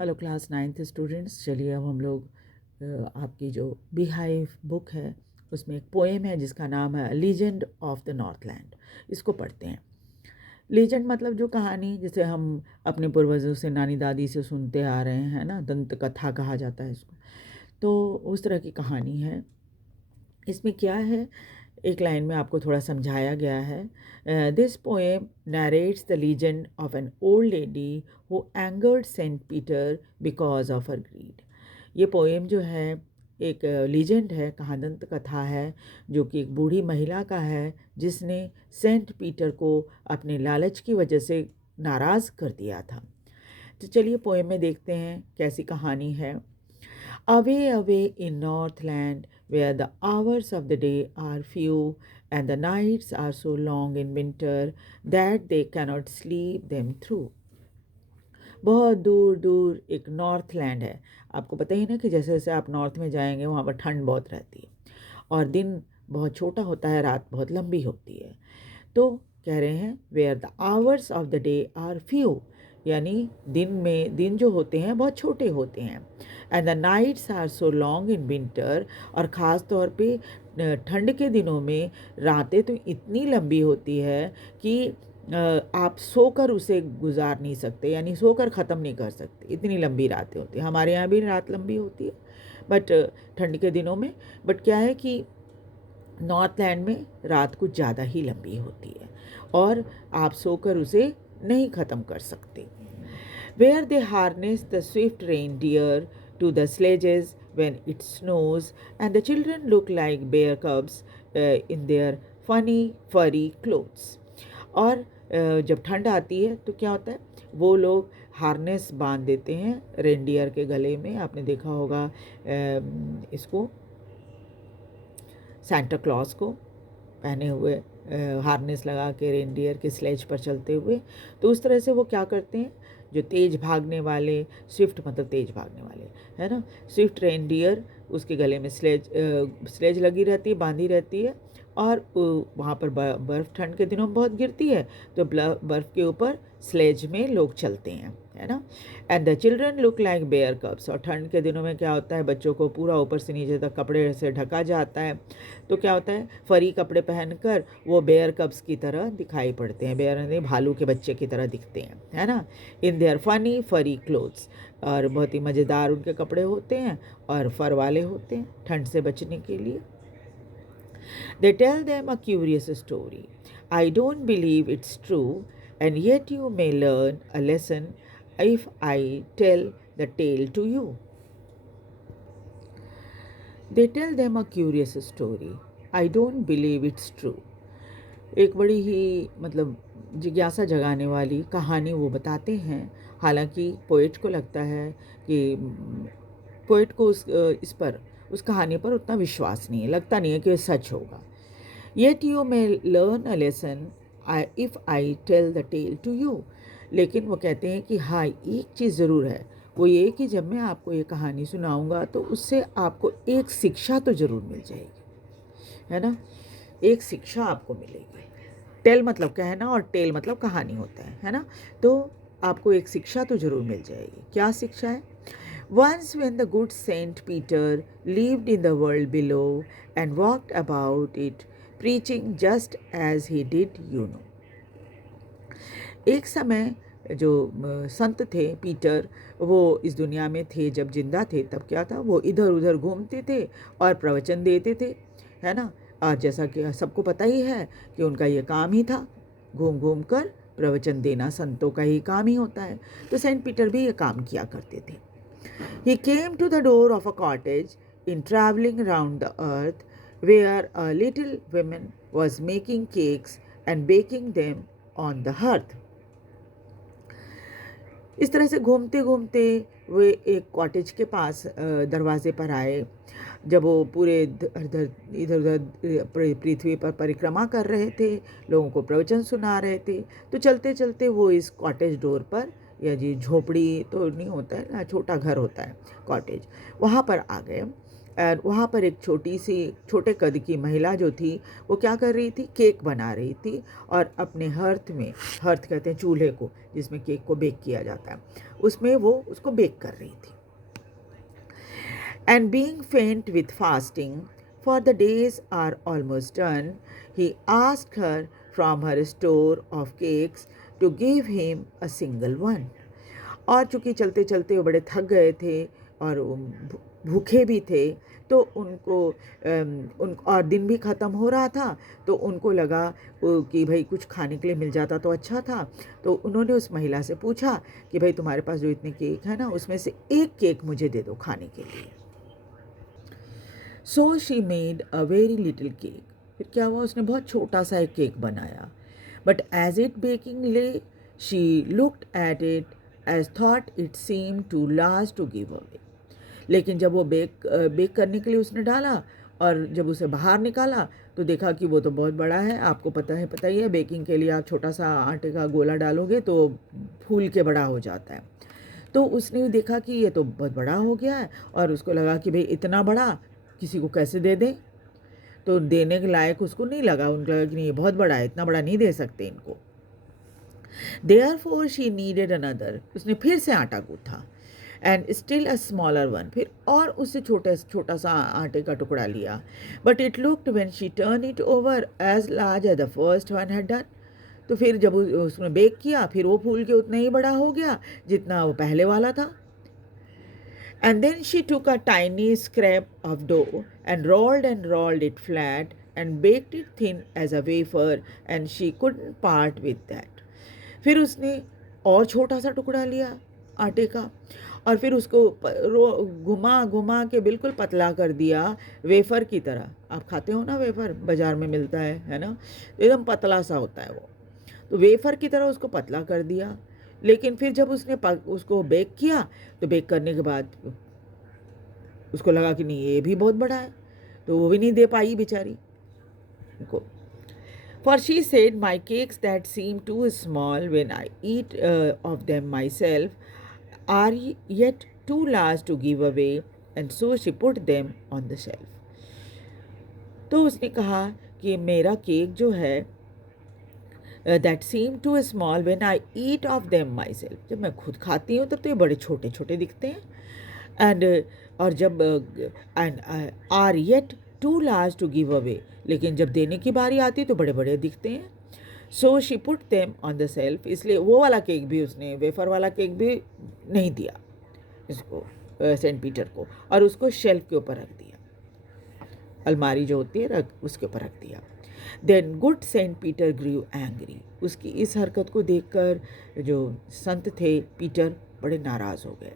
Hello class 9th students, चलिए अब हम लोग आपकी जो बीहाइव बुक है उसमें एक पोएम है जिसका नाम है लीजेंड ऑफ द नॉर्थलैंड। इसको पढ़ते हैं। लीजेंड मतलब जो कहानी जिसे हम अपने पूर्वजों से, नानी दादी से सुनते आ रहे हैं ना, दंत कथा कहा जाता है इसको। तो उस तरह की कहानी है। इसमें क्या है, एक लाइन में आपको थोड़ा समझाया गया है। This poem narrates the legend of an old lady who angered Saint Peter because of her greed. ये पोएम जो है एक लीजेंड है, कहादंत कथा है, जो कि एक बूढ़ी महिला का है जिसने सेंट पीटर को अपने लालच की वजह से नाराज़ कर दिया था। तो चलिए पोएम में देखते हैं कैसी कहानी है। Away, away in Northland, where the hours of the day are few and the nights are so long in winter that they cannot sleep them through. बहुत दूर दूर एक नॉर्थलैंड है। आपको पता ही ना कि जैसे जैसे आप नॉर्थ में जाएंगे वहाँ पर ठंड बहुत रहती है और दिन बहुत छोटा होता है, रात बहुत लंबी होती है। तो कह रहे हैं where the hours of the day are few, यानी दिन जो होते हैं बहुत छोटे होते हैं। And the nights are so long in winter, और ख़ास तौर पे ठंड के दिनों में रातें तो इतनी लंबी होती है कि आप सोकर उसे गुजार नहीं सकते, यानी सोकर ख़त्म नहीं कर सकते, इतनी लंबी रातें होती हैं। हमारे यहाँ भी रात लंबी होती है बट ठंड के दिनों में। बट क्या है कि नॉर्थलैंड में रात कुछ ज़्यादा ही लंबी होती है और आप सोकर उसे नहीं ख़त्म कर सकते। Where they harness the swift reindeer to the sledges when it snows and the children look like bear cubs in their funny furry clothes। और जब ठंड आती है तो क्या होता है, वो लोग हार्नेस बांध देते हैं रेनडियर के गले में। आपने देखा होगा इसको, सांता क्लॉज को पहने हुए हार्नेस लगा के रेनडियर के स्लेज पर चलते हुए। तो उस तरह से वो क्या करते हैं, जो तेज़ भागने वाले, स्विफ्ट मतलब तेज़ भागने वाले, है ना, स्विफ्ट रेनडियर, उसके गले में स्लेज लगी रहती है, बांधी रहती है। और वहाँ पर बर्फ़ ठंड के दिनों में बहुत गिरती है, तो बर्फ़ के ऊपर स्लेज में लोग चलते हैं, है ना। And the children look like bear cubs, और ठंड के दिनों में क्या होता है, बच्चों को पूरा ऊपर से नीचे तक कपड़े से ढका जाता है। तो क्या होता है, फरी कपड़े पहनकर वो बेयर कब्स की तरह दिखाई पड़ते हैं, बेयर यानी भालू के बच्चे की तरह दिखते हैं, है ना। इन देयर फनी फरी क्लोथ्स, और बहुत ही मज़ेदार उनके कपड़े होते हैं और फर वाले होते हैं ठंड से बचने के लिए। They tell them a curious story. I don't believe it's true, and yet you may learn a lesson if I tell the tale to you. They tell them a curious story. I don't believe it's true. एक बड़ी ही मतलब जिज्ञासा जगाने वाली कहानी वो बताते हैं। हालांकि पोएट को लगता है कि पोएट को उस कहानी पर उतना विश्वास नहीं है, लगता नहीं है कि सच होगा। Yet you may learn a lesson if I tell the tale to you। लेकिन वो कहते हैं कि हाँ, एक चीज़ ज़रूर है, वो ये कि जब मैं आपको ये कहानी सुनाऊंगा तो उससे आपको एक शिक्षा तो ज़रूर मिल जाएगी, है ना। एक शिक्षा आपको मिलेगी। टेल मतलब कहना और टेल मतलब कहानी होता है ना। तो आपको एक शिक्षा तो ज़रूर मिल जाएगी। क्या शिक्षा है? Once when the good Saint Peter lived in the world below and walked about it, preaching just as he did, you know। एक समय जो संत थे पीटर, वो इस दुनिया में थे, जब जिंदा थे तब क्या था, वो इधर उधर घूमते थे और प्रवचन देते थे, है ना। और जैसा कि सबको पता ही है कि उनका ये काम ही था, घूम घूम कर प्रवचन देना संतों का ही काम ही होता है। तो सेंट पीटर भी ये काम किया करते थे। He came to the door of a cottage in traveling round the earth, where a little woman was making cakes and baking them on the hearth। इस तरह से घूमते घूमते वे एक कॉटेज के पास दरवाजे पर आए। जब वो पूरे इधर उधर पृथ्वी पर परिक्रमा कर रहे थे, लोगों को प्रवचन सुना रहे थे, तो चलते चलते वो इस कॉटेज डोर पर, या जी झोपड़ी तो नहीं होता है ना, छोटा घर होता है कॉटेज, वहाँ पर आ गए। और वहाँ पर एक छोटे कद की महिला जो थी वो क्या कर रही थी, केक बना रही थी और अपने हर्थ कहते हैं चूल्हे को जिसमें केक को बेक किया जाता है, उसमें वो उसको बेक कर रही थी. And being faint with fasting, for the days are almost done, he asked her from her store of cakes to give him a single one. और चूँकि चलते चलते वो बड़े थक गए थे और भूखे भी थे, तो उन और दिन भी ख़त्म हो रहा था, तो उनको लगा कि भाई कुछ खाने के लिए मिल जाता तो अच्छा था. तो उन्होंने उस महिला से पूछा कि भाई तुम्हारे पास जो इतने केक है ना, उसमें से एक केक मुझे दे दो खाने के लिए. So she made a very little cake. फिर क्या हुआ, उसने बहुत छोटा सा एक केक बनाया. But as it baking lay, she looked at it as thought it seem too last to give away. लेकिन जब वो बेक करने के लिए उसने डाला और जब उसे बाहर निकाला तो देखा कि वो तो बहुत बड़ा है. आपको पता ही है बेकिंग के लिए आप छोटा सा आटे का गोला डालोगे तो फूल के बड़ा हो जाता है. तो उसने देखा कि ये तो बहुत बड़ा हो गया है और उसको लगा कि भाई इतना बड़ा किसी को कैसे दे दें. तो देने के लायक उसको नहीं लगा, उनको लगा कि नहीं ये बहुत बड़ा है, इतना बड़ा नहीं दे सकते इनको. Therefore she needed another. उसने फिर से आटा गूँथा and still a smaller one. फिर और उससे छोटा सा आटे का टुकड़ा लिया. But it looked when she turned it over as large as the first one had done. तो फिर जब उसने बेक किया फिर वो फूल के उतना ही बड़ा हो गया जितना वो पहले वाला था. And then she took a tiny scrap of dough and rolled it flat and baked it thin as a wafer, and she couldn't part with that. फिर उसने और छोटा सा टुकड़ा लिया आटे का और फिर उसको घुमा के बिल्कुल पतला कर दिया वेफर की तरह. आप खाते हो ना वेफर, बाज़ार में मिलता है ना, एकदम पतला सा होता है वो. तो वेफर की तरह उसको पतला कर दिया. लेकिन फिर जब उसने उसको बेक किया तो बेक करने के बाद उसको लगा कि नहीं ये भी बहुत बड़ा है, तो वो भी नहीं दे पाई बेचारी को. For she said, my cakes that seem too small when I eat of them myself are yet too large to give away, and so she put them on the shelf. तो उसने कहा कि मेरा केक जो है that seem too small when I eat of them myself, जब मैं खुद खाती हूँ तब तो ये बड़े छोटे छोटे दिखते हैं. And और जब and are yet too large to give away, लेकिन जब देने की बारी आती है तो बड़े बड़े दिखते हैं. So she put them on the shelf. इसलिए वो वाला केक भी उसने, वेफर वाला केक भी नहीं दिया इसको सेंट पीटर को, और उसको शेल्फ के ऊपर रख दिया, अलमारी जो होती है उसके ऊपर रख दिया. Then good Saint Peter grew angry. उसकी इस हरकत को देखकर जो संत थे पीटर बड़े नाराज़ हो गए.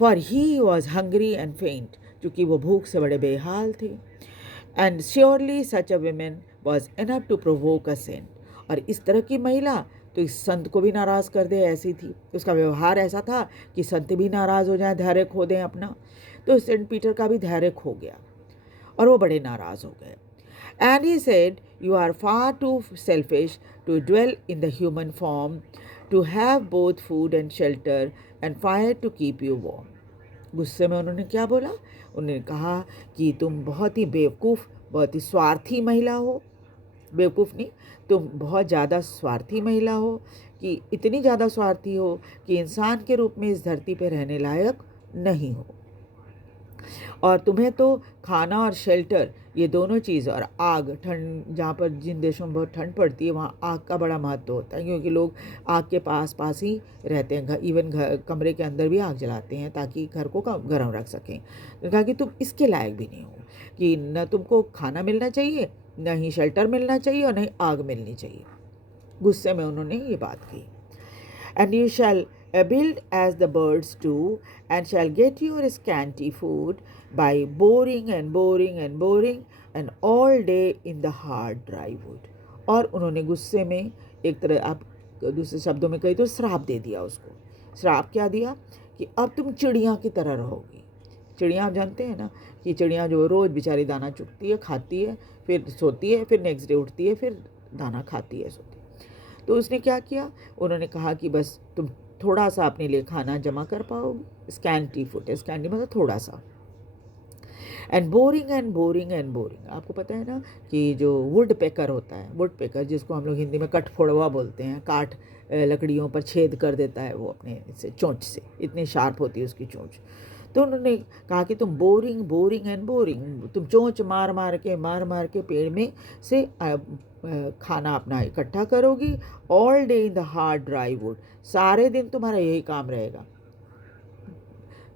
For he was hungry and faint, क्योंकि वो भूख से बड़े बेहाल थे. And surely such a woman was enough to provoke a saint. और इस तरह की महिला तो इस संत को भी नाराज़ कर दे ऐसी थी. उसका व्यवहार ऐसा था कि संत भी नाराज़ हो जाएं, धैर्य खो दें अपना. तो सेंट पीटर का भी धैर्य खो गया और वो बड़े नाराज़ हो गए. And he said, you are far too selfish to dwell in the human form, to have both food and shelter and fire to keep you warm. गुस्से में उन्होंने क्या बोला, उन्होंने कहा कि तुम बहुत ही बेवकूफ़, बहुत ही स्वार्थी महिला हो. बेवकूफ़ नहीं, तुम बहुत ज़्यादा स्वार्थी महिला हो, कि इतनी ज़्यादा स्वार्थी हो कि इंसान के रूप में इस धरती पर रहने लायक नहीं हो. और तुम्हें तो खाना और शेल्टर, ये दोनों चीज़, और आग, ठंड, जहाँ पर जिन देशों में बहुत ठंड पड़ती है वहाँ आग का बड़ा महत्व होता है, क्योंकि लोग आग के पास ही रहते हैं. इवन कमरे के अंदर भी आग जलाते हैं ताकि घर को गर्म रख सकें. तो कहा कि तुम इसके लायक भी नहीं हो, कि न तुमको खाना मिलना चाहिए, न ही शेल्टर मिलना चाहिए, और न ही आग मिलनी चाहिए. गुस्से में उन्होंने ये बात की. And you shall build as the birds do, and shall get your scanty food by boring and all day in the hard dry wood. और उन्होंने गुस्से में एक तरह, आप दूसरे शब्दों में कही तो श्राप दे दिया उसको. श्राप क्या दिया कि अब तुम चिड़िया की तरह रहोगी. चिड़िया आप जानते हैं ना कि चिड़िया जो रोज़ बेचारी दाना चुगती है, खाती है, फिर सोती है, फिर नेक्स्ट डे उठती है, फिर दाना खाती है, सोती है. तो उसने क्या किया, उन्होंने कहा कि बस तुम थोड़ा सा अपने लिए खाना जमा कर पाओगे. स्कैंटी फूड, स्कैंटी मतलब थोड़ा सा. And boring and boring and boring. आपको पता है ना कि जो वुड पेकर होता है, वुड पेकर जिसको हम लोग हिंदी में कटफोड़वा बोलते हैं, काट लकड़ियों पर छेद कर देता है वो अपने से चोंच से, इतनी शार्प होती है उसकी चोंच। तो उन्होंने कहा कि तुम बोरिंग बोरिंग एंड बोरिंग, तुम चोंच मार मार के पेड़ में से खाना अपना इकट्ठा करोगी, all day in the hard dry would, सारे दिन तुम्हारा यही काम रहेगा,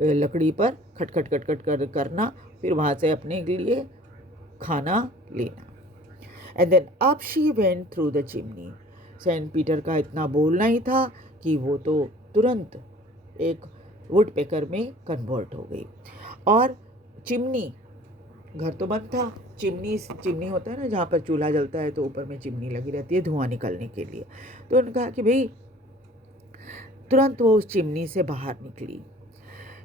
लकड़ी पर खट खट खट खट करना, फिर वहाँ से अपने लिए खाना लेना। And then up she went through the chimney. Saint Peter का इतना बोलना ही था कि वो तो तुरंत एक वुड पेकर में कन्वर्ट हो गई। और चिमनी, घर तो बंद था, चिमनी होता है ना जहाँ पर चूल्हा जलता है तो ऊपर में चिमनी लगी रहती है धुआं निकलने के लिए। तो उन्होंने कहा कि भाई, तुरंत वो उस चिमनी से बाहर निकली।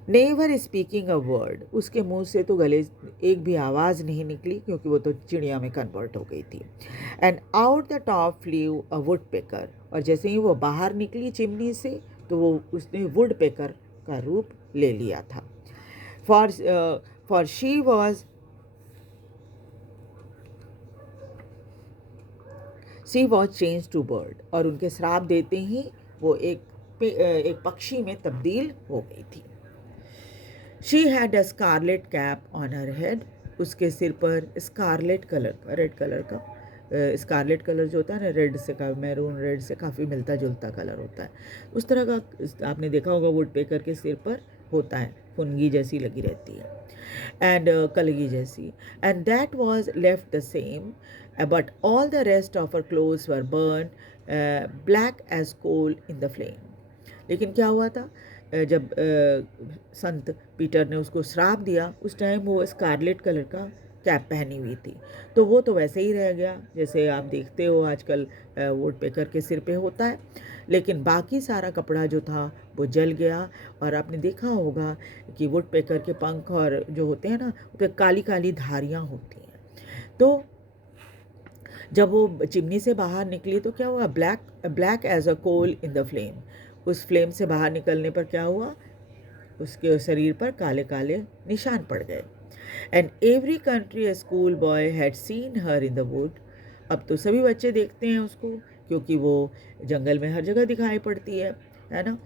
नेवर स्पीकिंग अ वर्ड, उसके मुंह से तो गले एक भी आवाज़ नहीं निकली क्योंकि वो तो चिड़िया में कन्वर्ट हो गई थी। And out the top flew a woodpecker, और जैसे ही वो बाहर निकली चिमनी से तो वो उसने वुड पेकर का रूप ले लिया था। For she was change to bird, और उनके श्राप देते ही वो एक पक्षी में तब्दील हो गई थी। She had a scarlet cap on her head, उसके सिर पर स्कारलेट कलर का, रेड कलर का, स्कारलेट कलर जो होता है ना, रेड से का, मैरून रेड से काफ़ी मिलता जुलता कलर होता है, उस तरह का आपने देखा होगा वुड पेकर के सिर पर होता है, फुनगी जैसी लगी रहती है, एंड कलगी जैसी। And that was left the same, but all the rest of her clothes were burn black as coal in the flame. लेकिन क्या हुआ था, जब संत पीटर ने उसको श्राप दिया उस टाइम वो स्कारलेट कलर का कैप पहनी हुई थी, तो वो तो वैसे ही रह गया जैसे आप देखते हो आजकल वुड पेकर के सिर पे होता है, लेकिन बाकी सारा कपड़ा जो था वो जल गया। और आपने देखा होगा कि वुड पेकर के पंख और जो होते हैं ना, उस पर काली काली धारियाँ होती हैं। तो जब वो चिमनी से बाहर निकली तो क्या हुआ, black as a coal in the flame, उस फ्लेम से बाहर निकलने पर क्या हुआ, उसके शरीर पर काले काले निशान पड़ गए। And every country school boy had seen her in the wood, अब तो सभी बच्चे देखते हैं उसको क्योंकि वो जंगल में हर जगह दिखाई पड़ती है ना।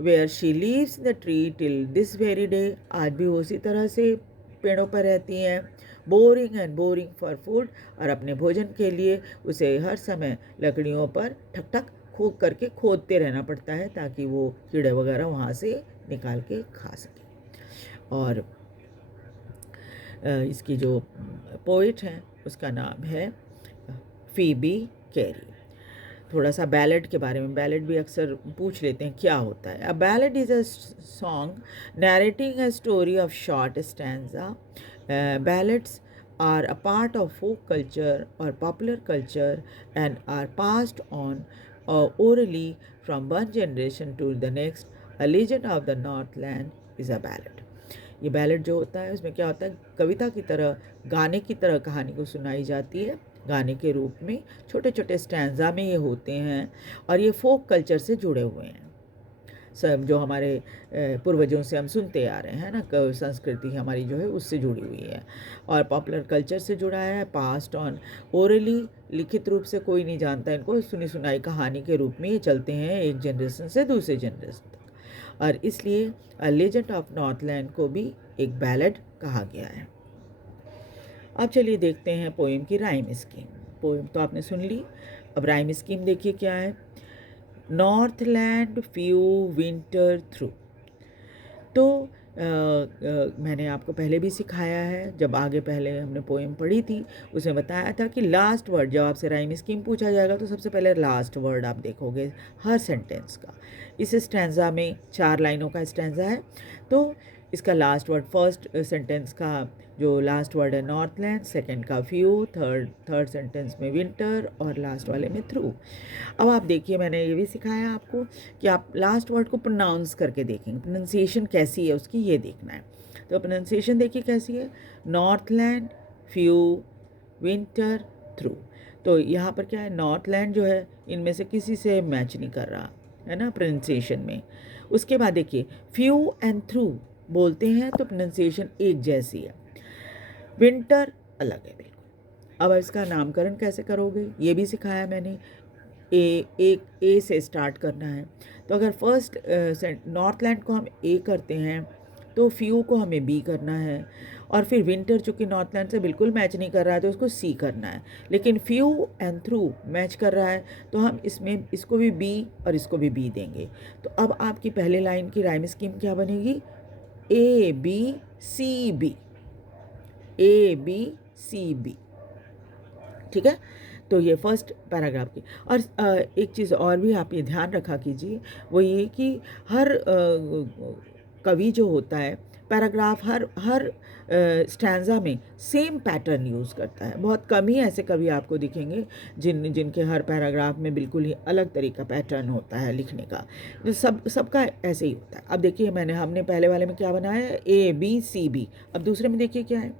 Where she lives the tree till this very day, आज भी उसी तरह से पेड़ों पर रहती हैं। Boring and boring for food, और अपने भोजन के लिए उसे हर समय लकड़ियों पर ठक ठक खोद करके खोदते रहना पड़ता है ताकि वो कीड़े वगैरह वहाँ से निकाल के खा सके। और इसकी जो पोइट हैं उसका नाम है फीबी कैरी। थोड़ा सा बैलेड के बारे में, बैलेड भी अक्सर पूछ लेते हैं क्या होता है। A ballad is a song narrating a story of short stanza. Ballads are a part of folk culture or popular culture and are passed on orally from one generation to the next. A legend of the Northland is a ballad. ये ballad जो होता है उसमें क्या होता है, कविता की तरह, गाने की तरह कहानी को सुनाई जाती है, गाने के रूप में छोटे छोटे स्टैंजा में ये होते हैं, और ये फोक कल्चर से जुड़े हुए हैं, सब जो हमारे पूर्वजों से हम सुनते आ रहे हैं ना, संस्कृति हमारी जो है उससे जुड़ी हुई है, और पॉपुलर कल्चर से जुड़ा है, पास्ट ऑन ओरली, लिखित रूप से कोई नहीं जानता इनको, सुनी सुनाई कहानी के रूप में ये चलते हैं एक जनरेशन से दूसरे जनरेशन तक, और इसलिए अ लेजेंड ऑफ नॉर्थलैंड को भी एक बैलेड कहा गया है। अब चलिए देखते हैं पोएम की राइम स्कीम। पोएम तो आपने सुन ली, अब राइम स्कीम देखिए क्या है। नॉर्थलैंड फ्यू विंटर थ्रू, तो मैंने आपको पहले भी सिखाया है, जब आगे पहले हमने पोएम पढ़ी थी उसमें बताया था कि लास्ट वर्ड, जब आपसे राइम स्कीम पूछा जाएगा तो सबसे पहले लास्ट वर्ड आप देखोगे हर सेंटेंस का। इस स्टैंजा में 4 लाइनों का स्टैंजा है, तो इसका लास्ट वर्ड, फर्स्ट सेंटेंस का जो लास्ट वर्ड है नॉर्थलैंड, सेकंड का फ्यू, थर्ड सेंटेंस में विंटर, और लास्ट वाले में थ्रू। अब आप देखिए, मैंने ये भी सिखाया आपको कि आप लास्ट वर्ड को प्रोनाउंस करके देखेंगे, प्रोनाउंसिएशन कैसी है उसकी ये देखना है। तो प्रोनाउंसिएशन देखिए कैसी है, नॉर्थलैंड फ्यू विंटर थ्रू। तो यहाँ पर क्या है, नॉर्थलैंड जो है इनमें से किसी से मैच नहीं कर रहा है ना प्रोनाउंसिएशन में। उसके बाद देखिए फ्यू एंड थ्रू, बोलते हैं तो प्रोनाउंसिएशन एक जैसी है। विंटर अलग है बिल्कुल। अब इसका नामकरण कैसे करोगे ये भी सिखाया मैंने। ए से स्टार्ट करना है। तो अगर फर्स्ट नॉर्थलैंड को हम ए करते हैं तो फ्यू को हमें बी करना है, और फिर विंटर चूँकि नॉर्थलैंड से बिल्कुल मैच नहीं कर रहा है तो उसको सी करना है। लेकिन फ्यू एंड थ्रू मैच कर रहा है तो हम इसमें इसको भी बी और इसको भी बी देंगे। तो अब आपकी पहले लाइन की राइम स्कीम क्या बनेगी? A B C B, A B C B. ठीक है, तो ये फर्स्ट पैराग्राफ की। और एक चीज़ और भी आप ये ध्यान रखा कीजिए, वो ये कि हर कवि जो होता है पैराग्राफ हर स्टैंजा में सेम पैटर्न यूज़ करता है। बहुत कम ही ऐसे कवि आपको दिखेंगे जिनके हर पैराग्राफ में बिल्कुल ही अलग तरीका पैटर्न होता है लिखने का। तो सबका ऐसे ही होता है। अब देखिए हमने पहले वाले में क्या बनाया है, ए बी सी बी। अब दूसरे में देखिए क्या है,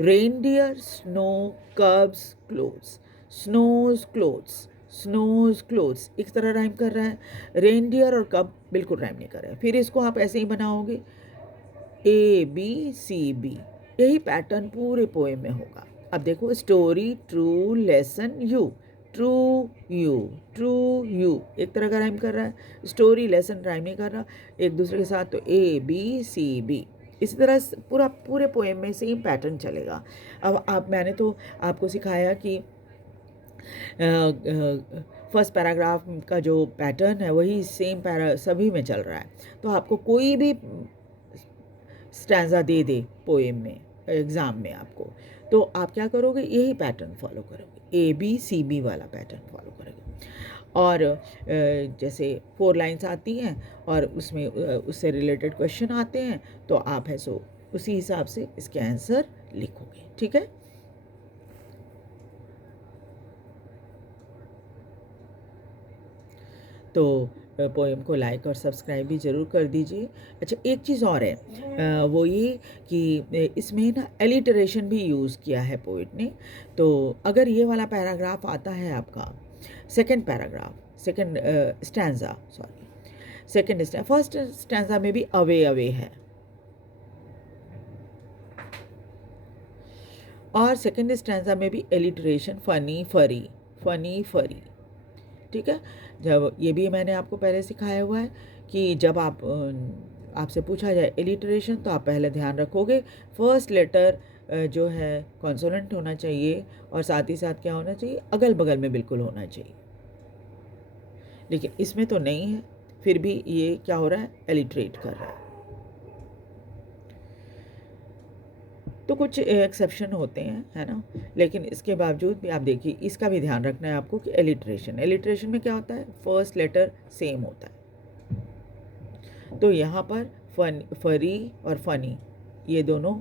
reindeer snow कब्स clothes, snows clothes, snows clothes एक तरह राइम कर रहा है। रेनडियर और कब बिल्कुल राइम नहीं कर रहा है। फिर इसको आप ऐसे ही बनाओगे, ए बी सी बी। यही पैटर्न पूरे पोएम में होगा। अब देखो, story true lesson you, true you, true you एक तरह का राइम कर रहा है। स्टोरी लेसन राइम नहीं कर रहा एक दूसरे के साथ। तो ए बी सी बी इसी तरह पूरे पोएम में सेम पैटर्न चलेगा। अब मैंने तो आपको सिखाया कि फर्स्ट पैराग्राफ का जो पैटर्न है वही सेम सभी में चल रहा है। तो आपको कोई भी स्टैंजा दे दे पोएम में एग्ज़ाम में आपको, तो आप क्या करोगे, यही पैटर्न फॉलो करोगे, ए बी सी बी वाला पैटर्न फॉलो करोगे। और जैसे 4 लाइन्स आती हैं और उसमें उससे रिलेटेड क्वेश्चन आते हैं, तो आप है सो उसी हिसाब से इसके आंसर लिखोगे। ठीक है, तो पोएम को लाइक और सब्सक्राइब भी ज़रूर कर दीजिए। अच्छा, एक चीज़ और है, वो ये कि इसमें ना एलिटरेशन भी यूज़ किया है पोइट ने। तो अगर ये वाला पैराग्राफ आता है आपका, second paragraph, second stanza, first stanza में भी अवे अवे है, और सेकंड स्टैंजा में भी एलिटरेशन फनी फरी, फनी फरी। ठीक है, जब ये भी मैंने आपको पहले सिखाया हुआ है कि जब आपसे पूछा जाए एलिटरेशन, तो आप पहले ध्यान रखोगे फर्स्ट लेटर जो है कॉन्सोनेंट होना चाहिए, और साथ ही साथ क्या होना चाहिए, अगल बगल में बिल्कुल होना चाहिए। लेकिन इसमें तो नहीं है, फिर भी ये क्या हो रहा है, एलिटरेट कर रहा है। तो कुछ एक्सेप्शन होते हैं, है ना, लेकिन इसके बावजूद भी आप देखिए, इसका भी ध्यान रखना है आपको कि एलिट्रेशन में क्या होता है, फर्स्ट लेटर सेम होता है। तो यहाँ पर फरी और फनी ये दोनों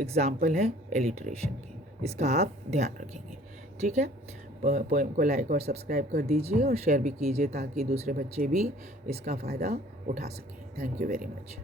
एग्जाम्पल हैं एलिट्रेशन के, इसका आप ध्यान रखेंगे। ठीक है, पोएम को लाइक और सब्सक्राइब कर दीजिए और शेयर भी कीजिए ताकि दूसरे बच्चे भी इसका फ़ायदा उठा सकें। Thank you very much.